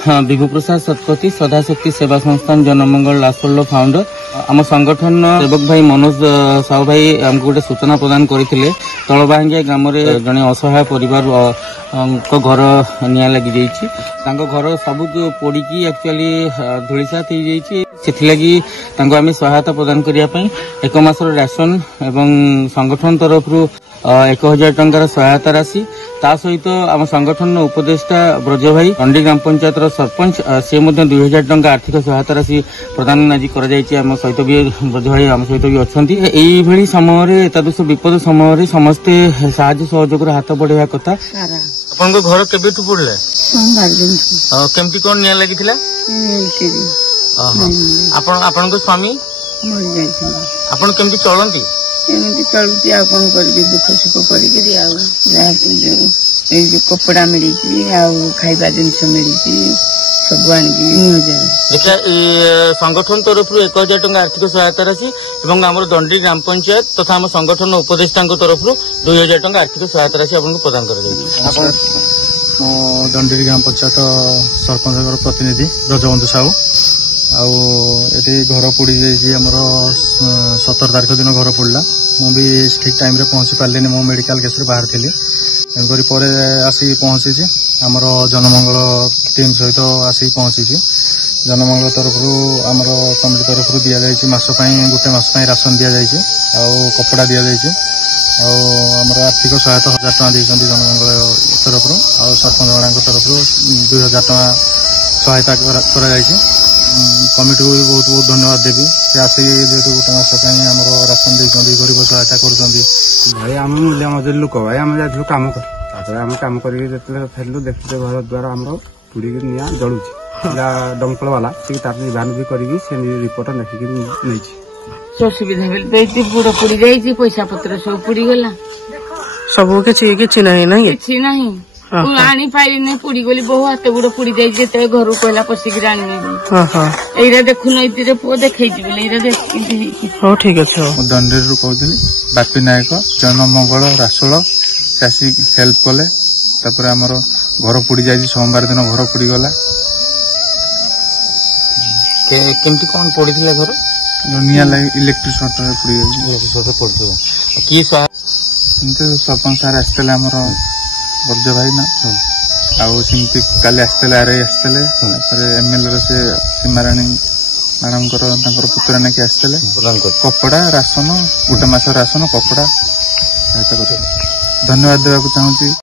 विभु प्रसाद शतपथी सदाशक्ति सेवा संस्थान जनमंगल लासपल्ल फाउंडर आम संगठन सेवक भाई मनोज साहू भाई आमको गोटे सूचना प्रदान करते तलबांगिया ग्राम जड़े असहाय परिवार घर निया लगी जाइए घर सब पोड़ी एक्चुअली धूलिसात हो जाइए आम सहायता प्रदान करने एक मासर राशन एवं संगठन तरफ 1000 टंकार सहायता राशि ता सहित आम संगठन उपदेष्टा ब्रज भाई अंडी ग्राम पंचायत सरपंच सी 2000 टंका आर्थिक सहायता राशि प्रदान आज आम सहित भी ब्रज भाई आम सहित भी अच्छा यही समय एतादृश विपद समय समस्ते साहाय्य सहयोग हाथ बढ़ावा कथा अपन घर केबे पड़े केमती कौन निया लगी आपण स्वामी आपण केमती चलती एमती चलुची दुख सुख कर कपड़ा मिली खाइबा जिनस मिली सब देखा संगठन तरफ 1000 टंका आर्थिक सहायता राशि और आम दंडी ग्राम पंचायत तथा आम संगठन उपदेष्टा तरफ 2000 टंका आर्थिक सहायता राशि आपको प्रदान कर दंडी ग्राम पंचायत सरपंच प्रतिनिधि ब्रजबंधु साहू आठी घर पोड़ी जामर 17 तारीख दिन घर पोड़ा मुझे ठीक टाइम रे पहुंची पारे मो मेडिकल केस बाहर थी तेणुक आसिक पहुंची आमर जनमंगल टीम सहित आसिक पहुंची जनमंगल तरफ आमर कमिटी तरफ दि जाए मसपाई गोटे मस राशन दि जाए कपड़ा दि जाए आमर आर्थिक सहायता 1000 टका देते जनमंगल तरफ सरपंच तरफ 2000 टका सहायता कर कमिटी को भी बहुत बहुत धन्यवाद देवी से आसिक जेहतु गोटे मस राशन देखते गरीब सहायता कर आम मूल्य मजूरी लोक भाई आम जाइलु कम आम कम कर फेरलु देखते घर द्वारा आम पुड़ी निया जलुची दमकल वाला तार निवारण भी कर रिपोर्ट लिखिक नहीं सुविधा बुड़ पुड़ी जाइए पैसा पत्र सब पुड़ी गला सब किसी नहीं आनी पारि पुड़ी गली बहु हाथ गुड़ पुड़ी जाइए घर कहला पशिक आनी देखु नई पुओ देखे ठीक अच्छे दंडी कहती बापी नायक जनमंगल रासोल चाषी हेल्प कले आमर घर पोड़ी जाइए सोमवार दिन घर पोड़ी गला केमती कौन पड़ी घर निया इलेक्ट्रिक सर्ट पड़ी सरपंच सार आसते आमर ब्रज भाई ना आमती काली आसते आर आई आसते एमएलए से सीमाराणी मैडम पुतरा नाकि आसते कपड़ा राशन गोटे मास राशन कपड़ा धन्यवाद देवाक चाहूँगी।